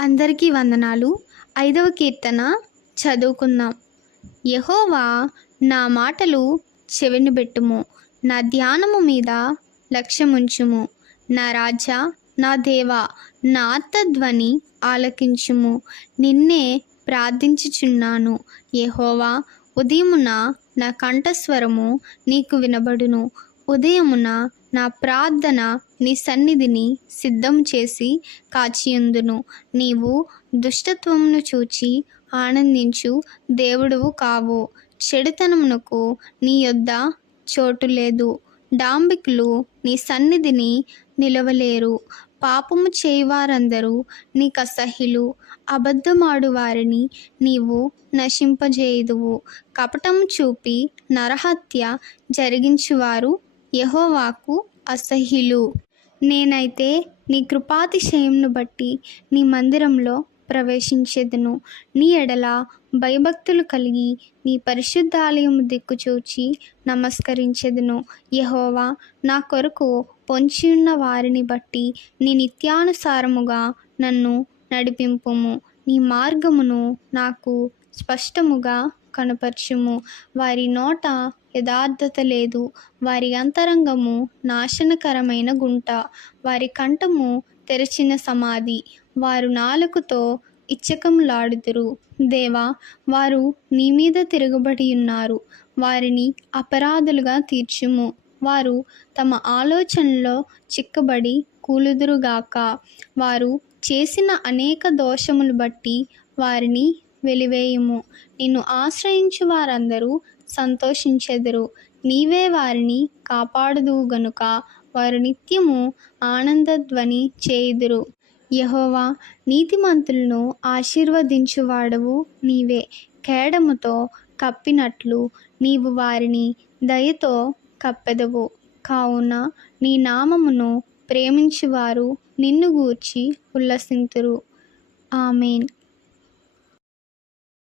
అందరికీ వందనాలు. ఐదవ కీర్తన చదువుకుందాం. యహోవా నా మాటలు చెవిని పెట్టుము. నా ధ్యానము మీద లక్ష్యముంచుము. నా రాజా నా దేవా నా ఆత్మధ్వని ఆలకించుము. నిన్నే ప్రార్థించుచున్నాను. యహోవా ఉదయమున నా కంఠస్వరము నీకు వినబడును. ఉదయమున నా ప్రార్థన నీ సన్నిధిని సిద్ధం చేసి కాచియుందును. నీవు దుష్టత్వమును చూచి ఆనందించు దేవుడువు కావు. చెడుతనమునకు నీ యొద్ద చోటు లేదు. డాంబికులు నీ సన్నిధిని నిలవలేరు. పాపము చేయవారందరూ నీకు అసహ్యులు. అబద్ధమాడు వారిని నీవు నశింపజేయుదువు. కపటము చూపి నరహత్య జరిగించువారు యహోవాకు అసహ్యులు. నేనైతే నీ కృపాతిశయంను బట్టి నీ మందిరంలో ప్రవేశించేదను. నీ ఎడల భయభక్తులు కలిగి నీ పరిశుద్ధాలయము దిక్కు చూచి నమస్కరించెదను. యహోవా నా కొరకు పొంచి ఉన్న వారిని బట్టి నీ నిత్యానుసారముగా నన్ను నడిపింపుము. నీ మార్గమును నాకు స్పష్టముగా కనపరచుము. వారి నోట యథార్థత లేదు. వారి అంతరంగము నాశనకరమైన గుంట. వారి కంఠము తెరిచిన సమాధి. వారు నాలుకతో ఇచ్చకములాడుదురు. దేవా వారు నీ మీద తిరగబడి ఉన్నారు. వారిని అపరాధులుగా తీర్చుము. వారు తమ ఆలోచనలో చిక్కబడి కూలుదురుగాక. వారు చేసిన అనేక దోషములు బట్టి వారిని వెలివేయుము. నిన్ను ఆశ్రయించు వారందరూ సంతోషించెదరు. నీవే వారిని కాపాడుదువు గనుక వారు నిత్యము ఆనందధ్వని చేయుదురు. యహోవా నీతిమంతులను ఆశీర్వదించువాడవు నీవే. కేడముతో కప్పినట్లు నీవు వారిని దయతో కప్పెదవు. కావున నీ నామమును ప్రేమించువారు నిన్ను గూర్చి ఉల్లసింతురు. ఆమెన్.